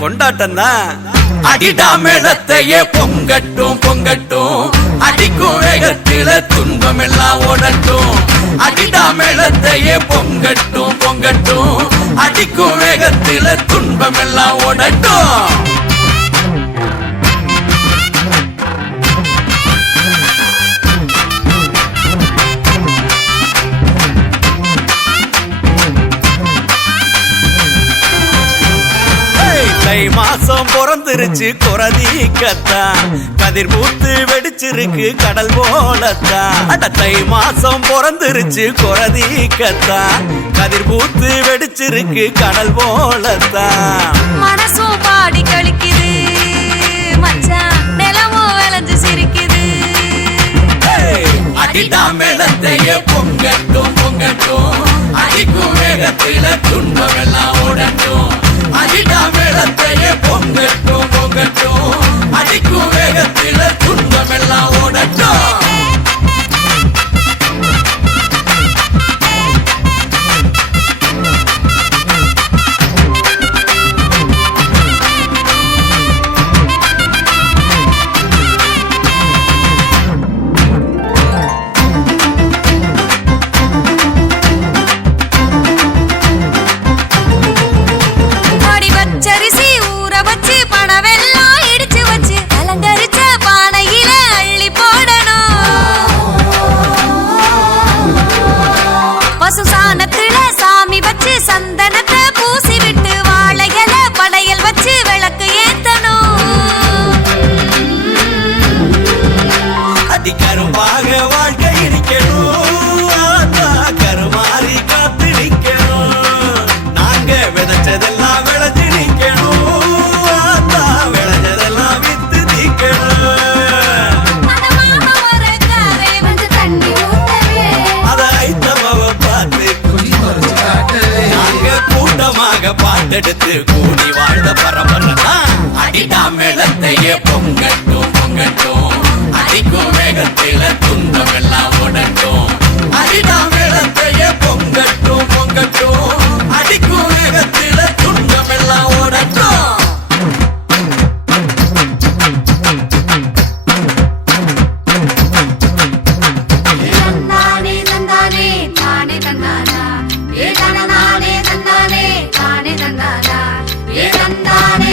கொண்டாட்டம் தான். அடிடா மேளத்தையே பொங்கட்டும் பொங்கட்டும், அடிக்கும் வேகத்தில துன்பம் எல்லாம் ஓடட்டும். அடிடா மேளத்தையே பொங்கட்டும் பொங்கட்டும், அடிக்கும் வேகத்தில துன்பம் எல்லாம் ஓடட்டும். தை மாசம் பிறந்துருச்சு குறதீக்கத்தான், கதிர் பூத்து வெடிச்சிருக்கு கடல் போலத்தான். அட தை மாசம் பிறந்துருச்சு குறதீக்கத்தான், கதிர் பூத்து வெடிச்சிருக்கு கடல் போலத்தான். மனசும் பாடி கழிக்குது மச்சான், நிலமும் விளைஞ்சு சிரிக்குது. அடிடா மேளத்தையே பொங்கட்டும் பொங்கட்டும், அடிக்கும் வேகத்தில துன்பம் எல்லாம் ஓடட்டும். அடிடா மேளத்தையே பொங்கட்டும் பொங்கட்டும், அடிக்கும் வேகத்தில துன்பம் எல்லாம் ஓடட்டும். சாமி வச்சு சந்தனத்தை பூசி விட்டு வாழையில படையல் வச்சு விளக்கு ஏத்தணும். அடிக்கருமாக வாழ்க்கை இருக்கணும், கருமாறி காத்து நிக்கணும். நாங்க விதைச்சதெல்லாம் விளைஞ்சு நிக்கணும், விளைஞ்சதெல்லாம் வித்து நிக்கணும். பாட்டெடுத்து கூடி வாழ்ந்த பரம்பரைதான். அடிடா மேளத்தையே பொங்கட்டும் பொங்கட்டும், அடிக்கும் வேகத்தில துன்பம் எல்லாம் ஓடட்டும். அடிடா மேளத்தையே பொங்கட்டும் பொங்கட்டும், அடிக்கும் வேகத்தில துன்பம் எல்லாம் ஓடட்டும். ஏ தந்தானே